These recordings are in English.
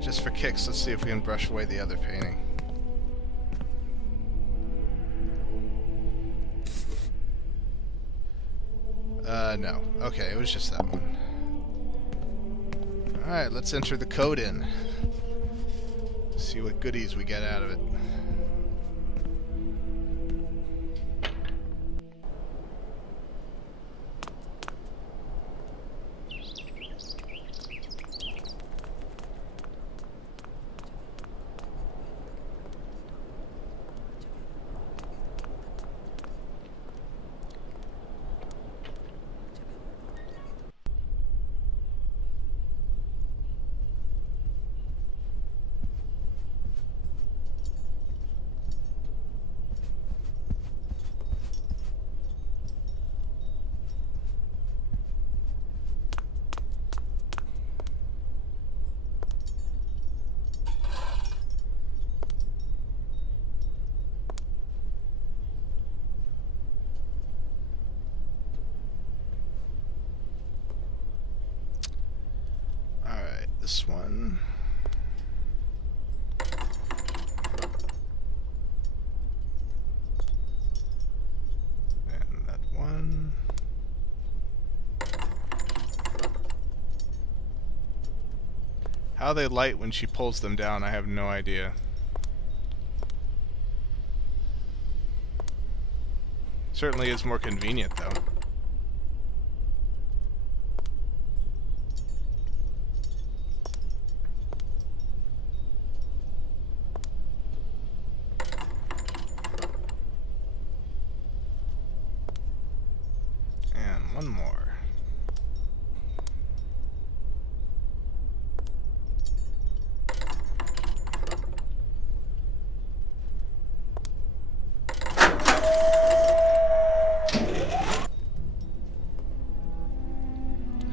Just for kicks, let's see if we can brush away the other painting. No. Okay, it was just that one. Alright, let's enter the code in. See what goodies we get out of it. This one. And that one. How they light when she pulls them down, I have no idea. Certainly is more convenient, though. One more.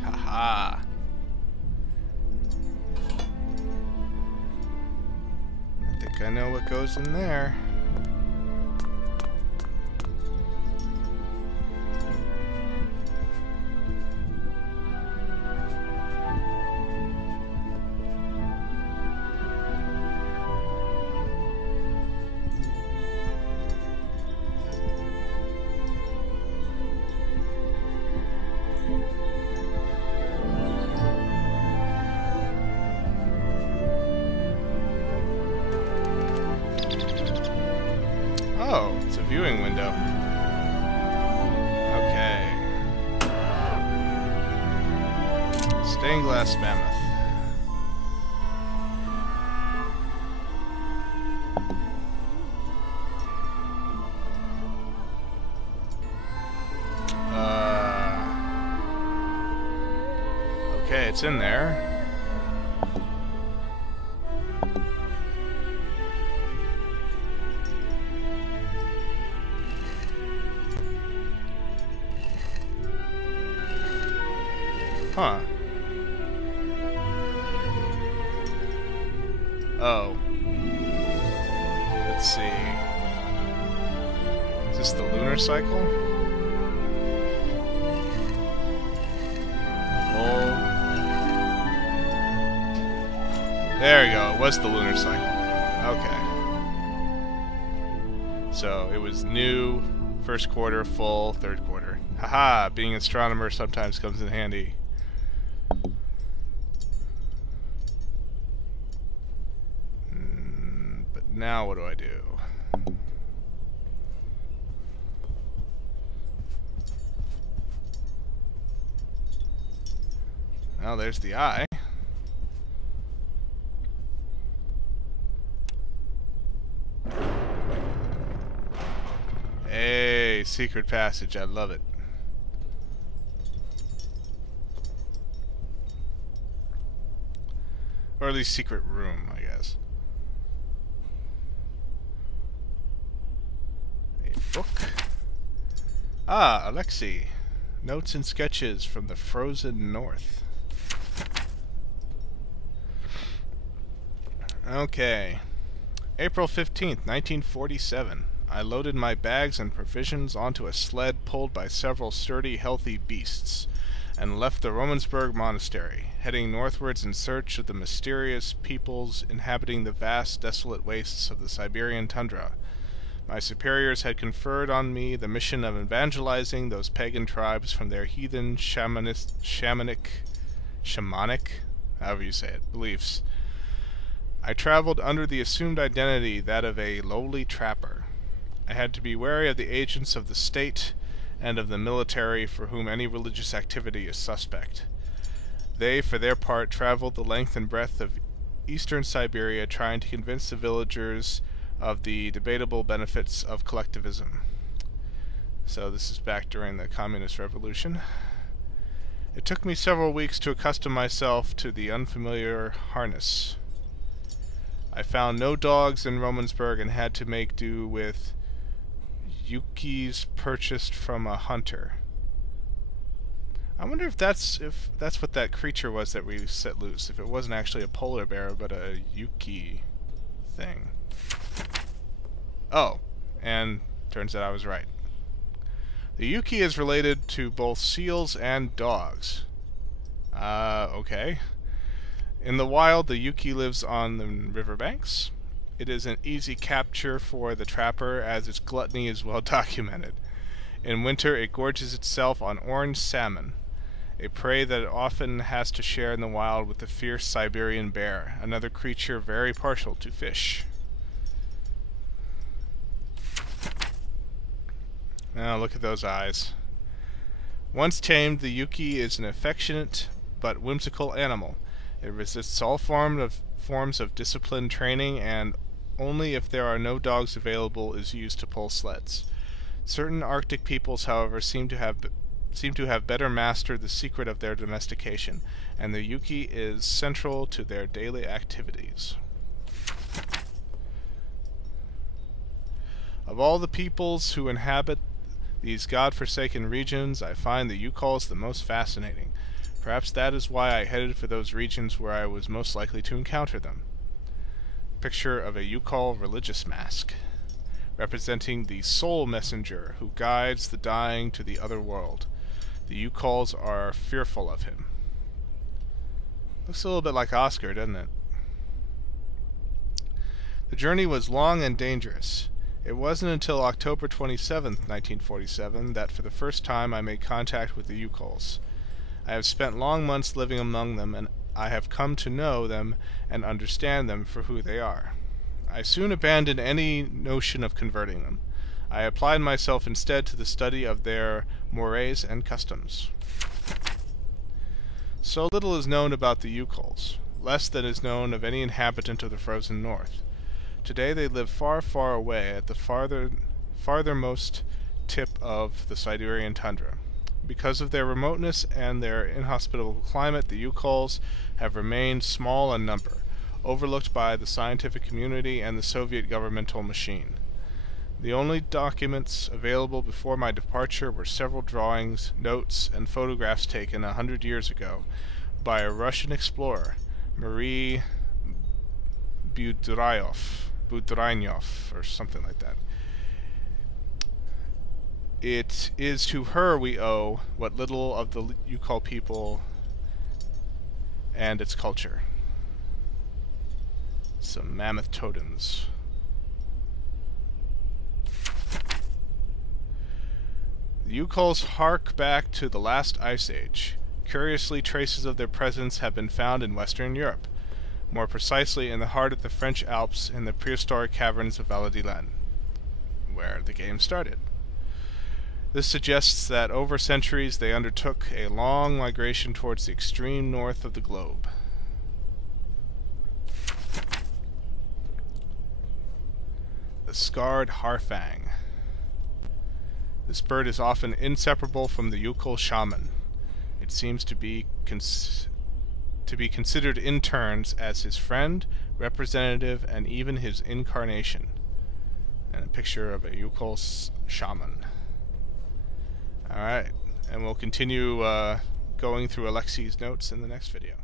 Haha. I think I know what goes in there. Oh, it's a viewing window. Okay. Stained glass mammoth. Okay, it's in there. Huh. Oh. Let's see. Is this the lunar cycle? Full. There you go. It was the lunar cycle. Okay. So it was new, first quarter, full, third quarter. Haha, being an astronomer sometimes comes in handy. Now what do I do? Well, there's the eye. Hey, secret passage. I love it. Or at least secret room, I guess. Book. Ah, Alexei. Notes and sketches from the frozen north. Okay. April 15th, 1947. I loaded my bags and provisions onto a sled pulled by several sturdy, healthy beasts, and left the Romansburg monastery, heading northwards in search of the mysterious peoples inhabiting the vast, desolate wastes of the Siberian tundra. My superiors had conferred on me the mission of evangelizing those pagan tribes from their heathen shamanic, however you say it, beliefs. I traveled under the assumed identity, that of a lowly trapper. I had to be wary of the agents of the state and of the military, for whom any religious activity is suspect. They, for their part, traveled the length and breadth of eastern Siberia, trying to convince the villagers of the debatable benefits of collectivism. So this is back during the Communist Revolution. It took me several weeks to accustom myself to the unfamiliar harness. I found no dogs in Romansburg and had to make do with Youkis purchased from a hunter. I wonder if that's what that creature was that we set loose. If it wasn't actually a polar bear, but a Youkol thing. Oh, and turns out I was right. The Youkol is related to both seals and dogs. Okay. In the wild, the Youkol lives on the riverbanks. It is an easy capture for the trapper, as its gluttony is well documented. In winter, it gorges itself on orange salmon, a prey that it often has to share in the wild with the fierce Siberian bear, another creature very partial to fish. Now look at those eyes. Once tamed, the Youkol is an affectionate but whimsical animal. It resists all forms of disciplined training, and only if there are no dogs available is used to pull sleds. Certain Arctic peoples, however, seem to have better mastered the secret of their domestication, and the Youkol is central to their daily activities. Of all the peoples who inhabit these god-forsaken regions, I find the Youkols the most fascinating. Perhaps that is why I headed for those regions where I was most likely to encounter them. Picture of a Youkol religious mask, representing the soul messenger who guides the dying to the other world. The Youkols are fearful of him. Looks a little bit like Oscar, doesn't it? The journey was long and dangerous. It wasn't until October 27th, 1947, that for the first time I made contact with the Youkols. I have spent long months living among them, and I have come to know them and understand them for who they are. I soon abandoned any notion of converting them. I applied myself instead to the study of their mores and customs. So little is known about the Youkols, less than is known of any inhabitant of the frozen north. Today they live far, far away at the farthermost tip of the Siberian tundra. Because of their remoteness and their inhospitable climate, the Youkols have remained small in number, overlooked by the scientific community and the Soviet governmental machine. The only documents available before my departure were several drawings, notes, and photographs taken 100 years ago by a Russian explorer, Marie Budrayov, or something like that. It is to her we owe what little of the Youkol people and its culture. Some mammoth totems. The Youkols hark back to the last ice age. Curiously, traces of their presence have been found in Western Europe, more precisely in the heart of the French Alps in the prehistoric caverns of Valladolid, where the game started. This suggests that over centuries they undertook a long migration towards the extreme north of the globe. The scarred harfang. This bird is often inseparable from the Youkol shaman. It seems to be considered in turns as his friend, representative, and even his incarnation. And a picture of a Youkol shaman. Alright, and we'll continue going through Alexei's notes in the next video.